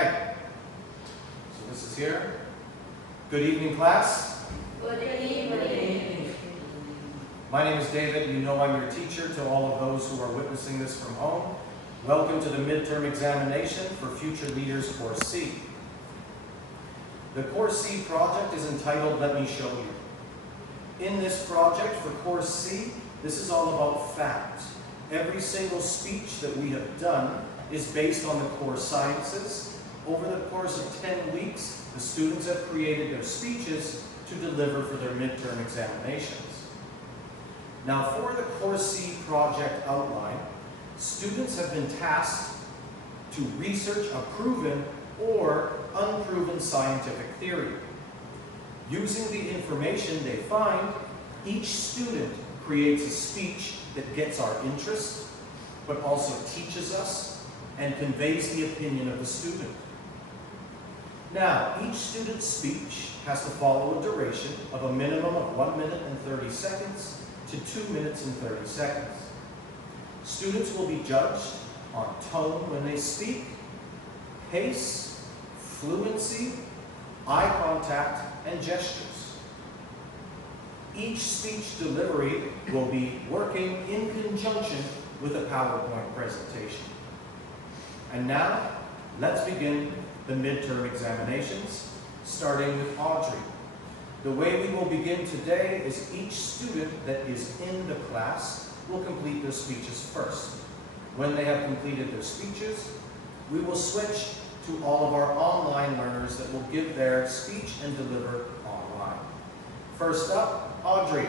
Okay, so this is here. Good evening, class. Good evening. My name is David. You know I'm your teacher. To all of those who are witnessing this from home, welcome to the midterm examination for Future Leaders Course C. The Course C project is entitled Let Me Show You. In this project for Course C, this is all about fact. Every single speech that we have done is based on the core sciences. Over the course of 10 weeks, the students have created their speeches to deliver for their midterm examinations. Now, for the Course C project outline, students have been tasked to research a proven or unproven scientific theory. Using the information they find, each student creates a speech that gets our interest, but also teaches us and conveys the opinion of the student. Now, each student's speech has to follow a duration of a minimum of 1 minute and 30 seconds to 2 minutes and 30 seconds. Students will be judged on tone when they speak, pace, fluency, eye contact, and gestures. Each speech delivery will be working in conjunction with a PowerPoint presentation. And now, let's begin the midterm examinations, starting with Audrey. The way we will begin today is each student that is in the class will complete their speeches first. When they have completed their speeches, we will switch to all of our online learners that will give their speech and deliver online. First up, Audrey.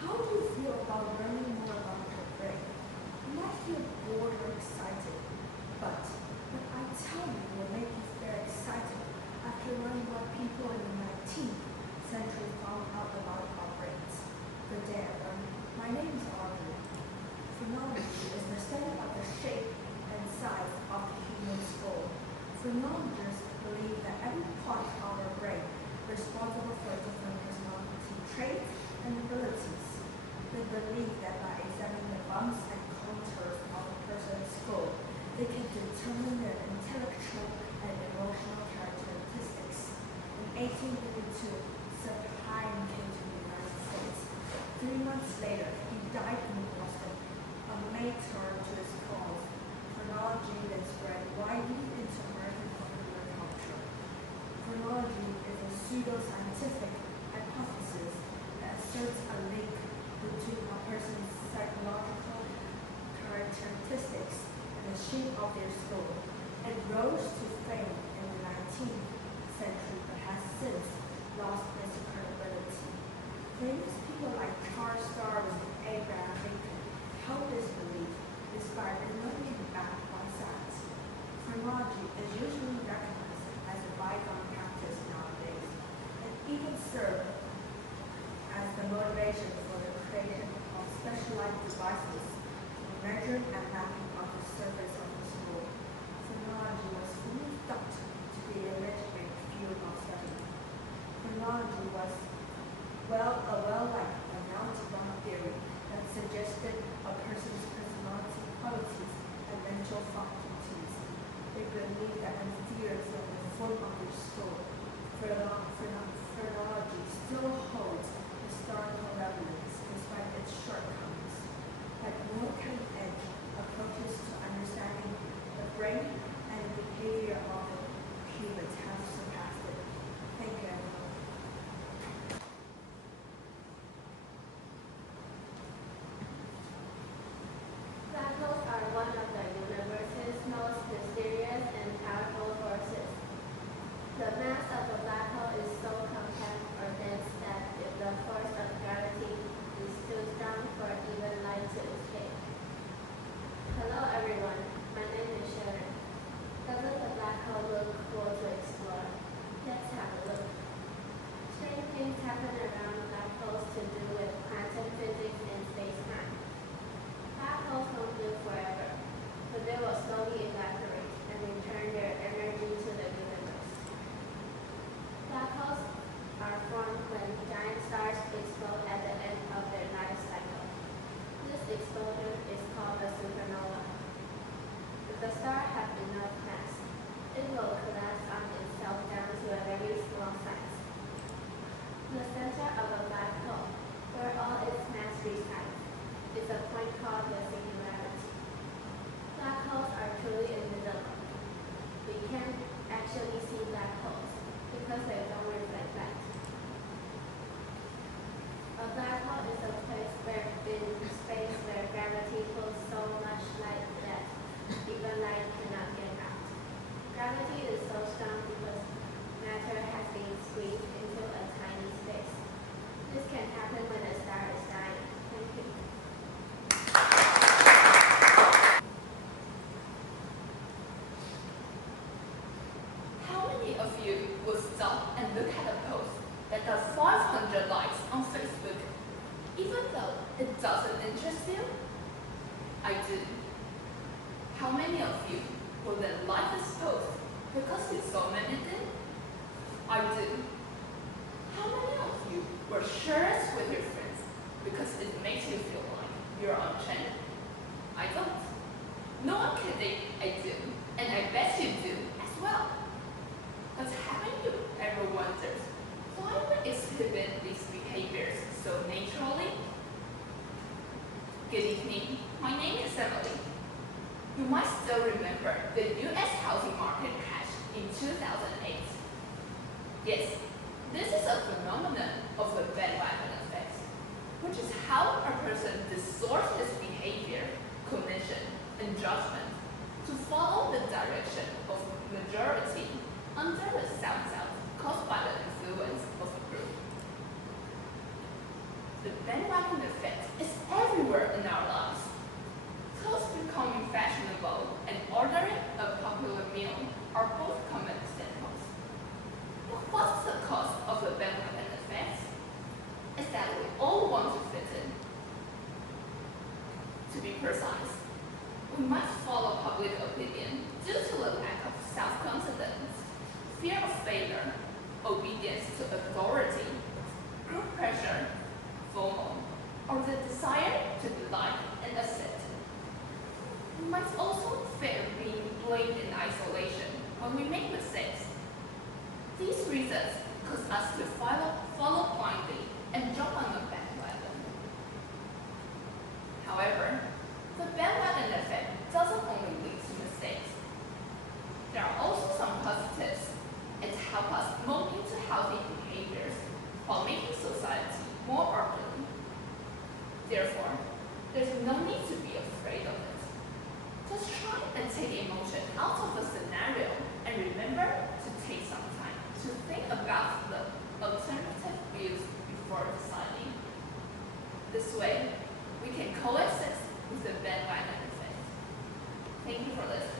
How do you feel about learning more about your brain? You might feel bored or excited, but what I tell you will make you very excited after learning what people in the 19th century found out about our brains. Good day, everyone. My name is Audrey. Phrenology is the study of the shape and size of the human skull. Phrenologists believe that every part of our brain is responsible for different personality traits and abilities. They believe that by examining the bumps and contours of a person's skull, they can determine their intellectual and emotional characteristics. In 1832, Sir Keynes came to the United States. 3 months later, he died in Boston. A May turned to his cause. Phrenology then spread widely into American popular culture. Phrenology is a pseudo-scientific hypothesis that asserts a link between a person's psychological characteristics and the shape of their skull. It rose to fame in the 19th century but has since lost its credibility. Famous people like Charles Darwin and Abraham Lincoln held this belief despite ignoring the back on science. Phrenology is usually recognized as a bygone practice nowadays, and even served as the motivation for the creation of specialized devices for measuring and mapping of the surface of the skull. Phrenology was fully thought to be a legitimate field of study. Phrenology was a well-liked but now debunked theory that suggested a person's personality qualities and mental faculties. They believed that in theories of the form of their skull, phrenology still holds historical relevance despite its shortcomings. But more cutting-edge approaches to understanding the brain and the behavior of the humans have surpassed it. Thank you, everyone. Black holes are one of the universe's most mysterious and powerful forces. The mass of a black hole is so compact or dense that if the force of gravity is too strong for even light to escape. Hello everyone, my name is Sharon. you will stop and look at a post that got 500 likes on Facebook, even though it doesn't interest you? I do. How many of you will then like this post because you saw many did? I do. How many of you will share it with your friends because it makes you feel like you're on trend? I don't. No, I'm kidding, I do. And I bet you do as well. But haven't you ever wondered why we exhibit these behaviors so naturally? Good evening, my name is Emily. You might still remember the US housing market crash in 2008. Yes, this is a phenomenon of the bandwagon effect, which is how a person distorts his behavior, cognition, and judgment to follow the direction of majority under the sound caused by the influence of a group. The bandwagon effect is everywhere in our lives. Toast becoming fashionable and ordering a popular meal are both common examples. But what's the cause of the bandwagon effect? Is that we all want to fit in. To be precise, we must follow public opinion due to the lack of self-confidence, fear of failure, obedience to authority, group pressure, FOMO, or the desire to be liked and accepted. We might also fear being blamed in isolation when we make mistakes. These reasons cause us to follow blindly and jump on the bandwagon. However, the bandwagon effect doesn't only lead to mistakes. There are also some positives. It helps us move into healthy behaviors while making society more orderly. Therefore, there's no need to be afraid of it. Just try and take emotion out of the scenario and remember to take some time to think about the alternative views before deciding. This way, we can coexist with the bandwagon effect. Thank you for listening.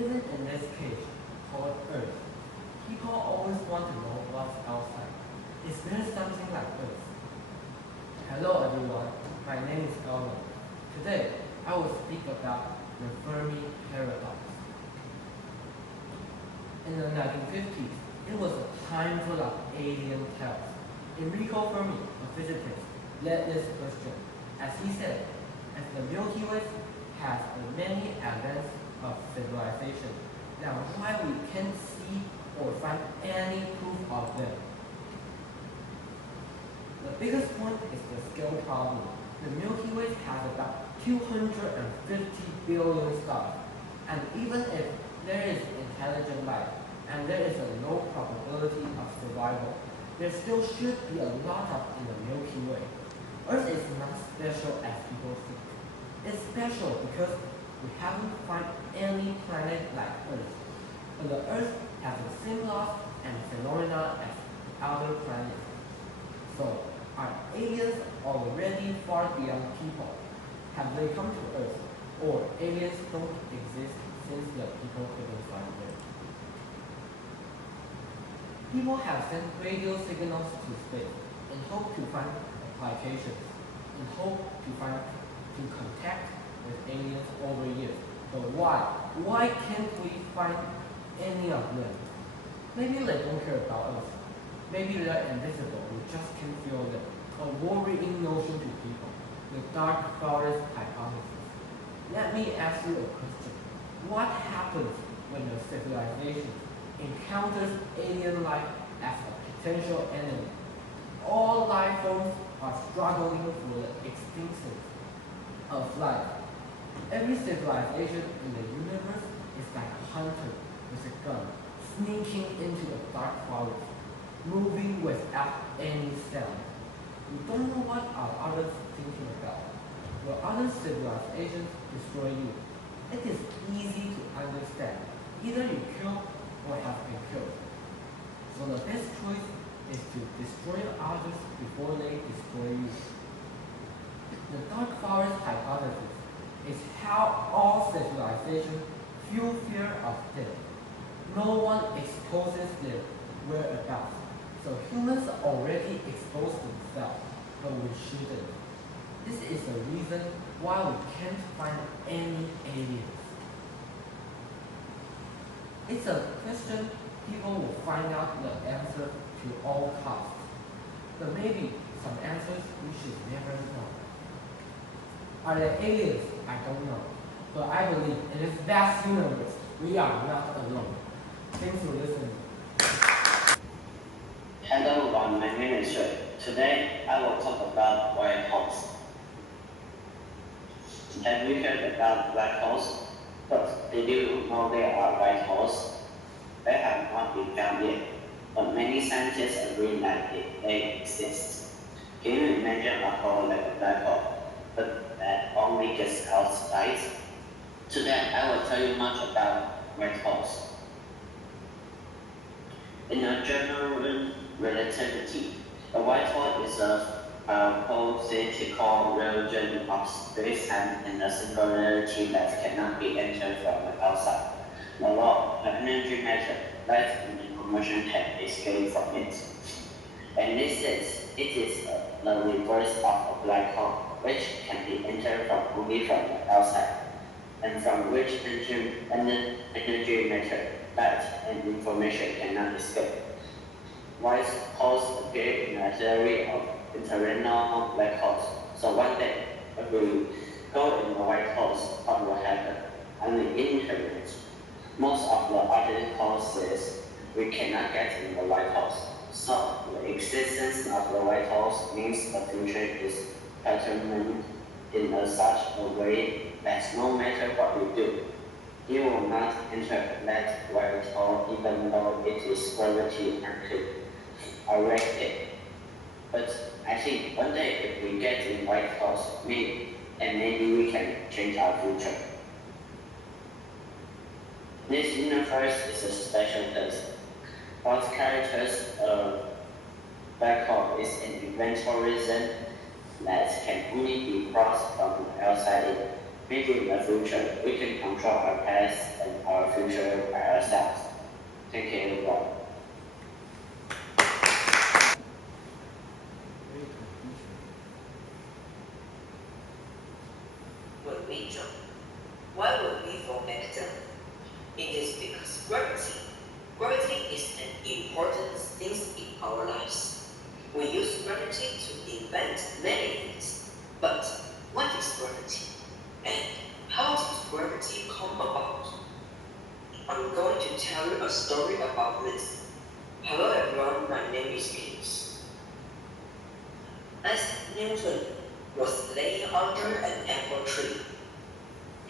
Living in this cage called Earth, people always want to know what's outside. Is there something like Earth? Hello everyone, my name is Alvin. Today, I will speak about the Fermi paradox. In the 1950s, it was a time full of alien tales. Enrico Fermi, a physicist, led this question, as he said, as the Milky Way has many evidence of civilization, now why we can't see or find any proof of them? The biggest point is the scale problem. The Milky Way has about 250 billion stars, and even if there is intelligent life, and there is a low probability of survival, there still should be a lot of in the Milky Way. Earth is not special as people think. It's special because we haven't found any planet like Earth. But the Earth has the same laws and phenomena as other planets. So, are aliens already far beyond people? Have they come to Earth? Or aliens don't exist since the people couldn't find them? People have sent radio signals to space in hope to find applications, in hope to contact with aliens over years. But why? Why can't we find any of them? Maybe they don't care about us. Maybe they're invisible, we just can't feel them. A worrying notion to people, the dark forest hypothesis. Let me ask you a question. What happens when a civilization encounters alien life as a potential enemy? All life forms are struggling for the extinction of life. Every civilization in the universe is like a hunter with a gun, sneaking into a dark forest, moving without any sound. We don't know what are others thinking about. Will other civilizations destroy you? It is easy to understand. Either you kill or have been killed. So the best choice is to destroy others before they destroy you. The dark forest hypothesis is how all civilizations feel fear of death. No one exposes their whereabouts. So humans already expose themselves, but we shouldn't. This is the reason why we can't find any aliens. It's a question people will find out the answer to all costs. But maybe some answers we should never know. Are there aliens? I don't know. But I believe in this vast universe, we are not alone. Thanks for listening. Hello everyone, my name is Sharon. Today I will talk about white holes. Have you heard about black holes? But did you know there are white holes? They have not been found yet, but many scientists agree that they exist. Can you imagine a hole like a black hole, but that only gets outside? Today I will tell you much about white holes. In a general relativity, a white hole is a hypothetical region of space-time in a singularity that cannot be entered from the outside. The law of energy matter, light and information can escape from it. And this is, it is the reverse of a black hole, which can be entered only from the outside, and from which energy matter, light and information cannot escape. White holes appear in a theory of internal black holes. So one day, if we go in the white holes, what will happen? On the internet, most of the articles says we cannot get in the white holes. So the existence of the white holes means the future is determined in such a way that no matter what we do, you will not enter that white hole even though it is gravity erected. But I think one day if we get in white holes, maybe we can change our future. This universe is a special place. What characters of black hole is an event horizon that can only be crossed from the outside in. Maybe in the future, we can control our past and our future by ourselves. Thank you, everyone. When we jump, why would we fall back down? It is because gravity is an important thing in our lives. We use gravity to invent many things. But what is gravity? And how does gravity come about? I'm going to tell you a story about this. Hello everyone, my name is Keynes. As Newton was laying under an apple tree,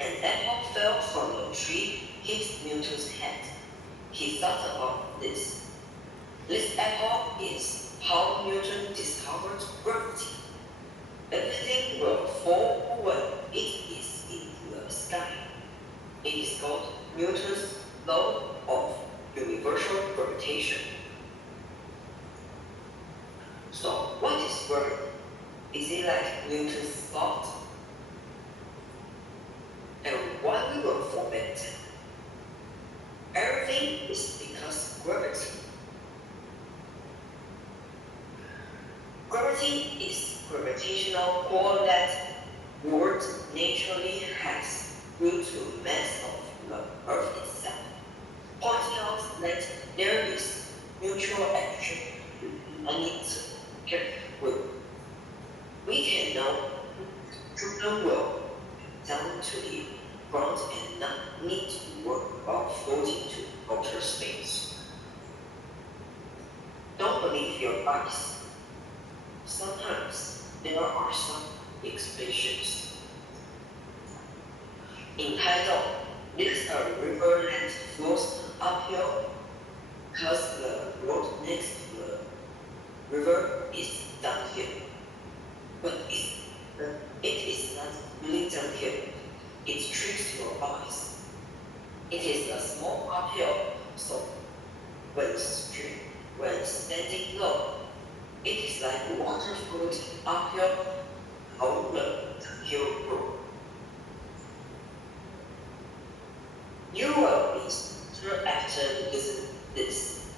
an apple fell from the tree, hit Newton's head. He thought about this. This apple is how Newton discovered gravity. Everything will fall when it is in the sky. It is called Newton's law of universal gravitation. So, what is gravity? Is it like Newton's thought? And why we will fall back down? Everything is because gravity. Gravity is gravitational pull that Earth naturally has due to mass of the Earth itself, pointing out that there is mutual action between we can know children will down to the ground and not need to work about floating to outer space. Don't believe your eyes. Sometimes there are some expressions. In Taidong, there's a river that flows uphill because the road next to the river is downhill. But it is not really downhill. It tricks your eyes. It is a small uphill, so when standing low, it is like water floating uphill on the hill road. You will be sure after listening this.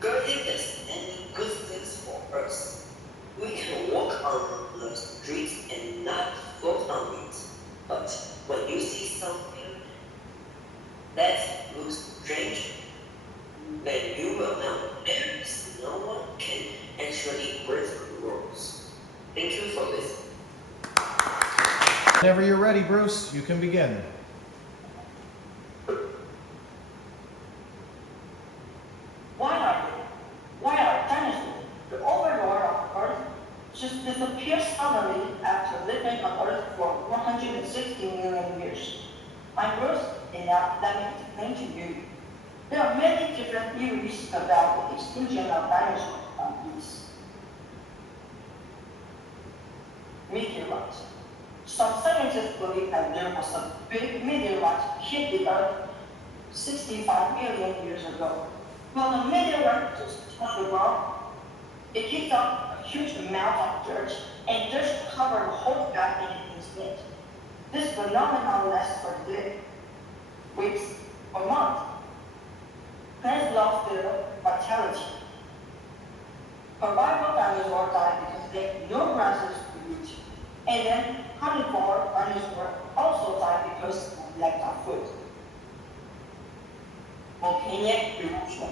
Gravity does any good things for us. We can walk on the street and not float on it. But when you see something that looks strange, then you will know there is no one can actually break the rules. Thank you for listening. Whenever you're ready, Bruce, you can begin. Why are dinosaurs, the overlord of Earth, just disappear suddenly after living on Earth for 160 million years? I'm Bruce, and now let me explain to you. There are many different theories about the extinction of dinosaurs on these. Meteorites. Some scientists believe that there was a big meteorite hit the Earth 65 million years ago. When the meteorite just touched the ground, it kicked up a huge amount of dirt, and dirt covered the whole sky in an instant. This phenomenon lasts for days, weeks, or months. Plants lost their vitality. Survival dinosaurs died because they had no grasses to eat. And then carnivore dinosaurs also died because of lack of food. Volcanic eruption.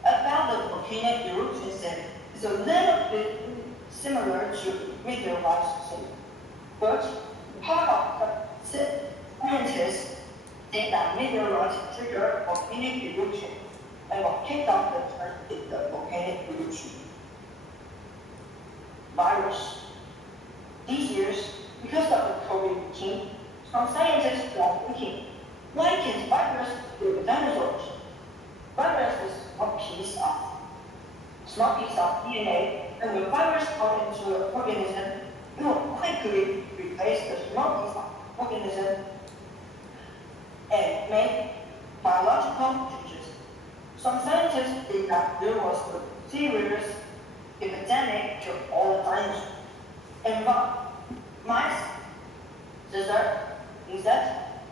About the volcanic eruption is a little bit similar to meteorites, but part of the scientists think that meteorites trigger volcanic eruption and what kicked off the Earth is the volcanic eruption. Virus. These years, because of the COVID-19, some scientists are thinking, why can't virus kill dinosaurs? Virus is a small piece of DNA, and when virus goes into an organism, it will quickly replace the small piece of organism and make biological changes. Some scientists think that there was a serious epidemic to all the dinosaurs. And mice, lizards, is that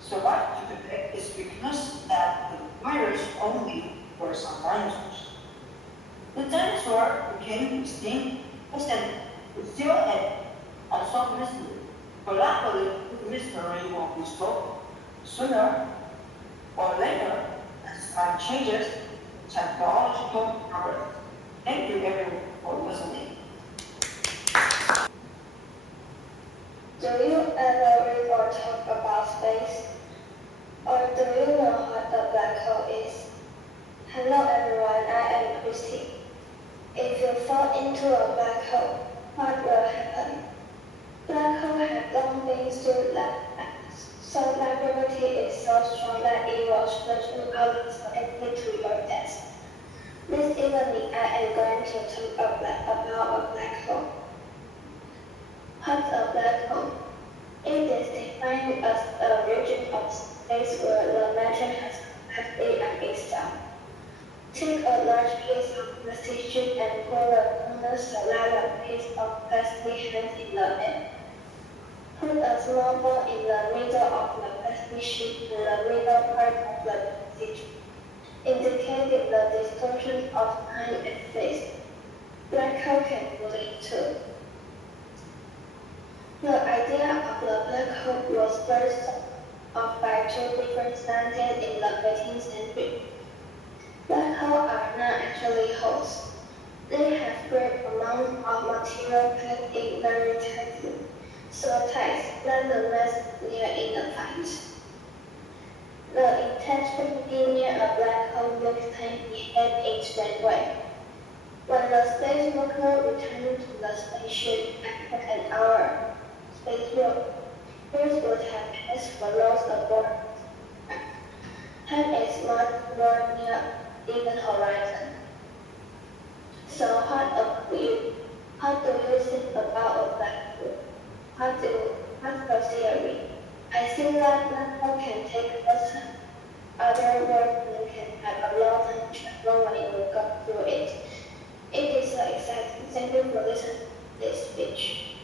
survive to protect is because that requires only for some dinosaurs. The dinosaur became extinct instantly. It's still an unsolved mystery, but luckily the mystery will be solved sooner or later as time changes technological progress. Thank you everyone for listening. Do you ever read or talk about space? Or do you know what a black hole is? Hello everyone, I am Christy. If you fall into a black hole, what will happen? Black holes have long been stood so that gravity is so strong that it will stretch you out instantly to your death. This evening I am going to talk about a black hole. What's a black hole? It is defined as a region of space where the matter has capacity and itself. Take a large piece of plastic sheet and pull the corners so that a piece of plastic hangs in the air. Put a small ball in the middle of the plastic sheet in the middle part of the plastic, indicating the distortion of time and space. Black hole can do it too. The idea of the black hole was first thought of by two different scientists in the 18th century. Black holes are not actually holes. They have great amounts of material packed in very tightly, so tight that the mass is near infinite. The intensity near a black hole makes time behave in strange way. When the space worker returned to the spaceship after an hour space work, years would have passed for those aboard. Time is much more near even horizon. So what about you? How do you think about a black hole? What's your theory? I think that black hole can take us time. Other words, you can have a long time travel when you go through it. It is so exciting. Thank you for listening to this speech.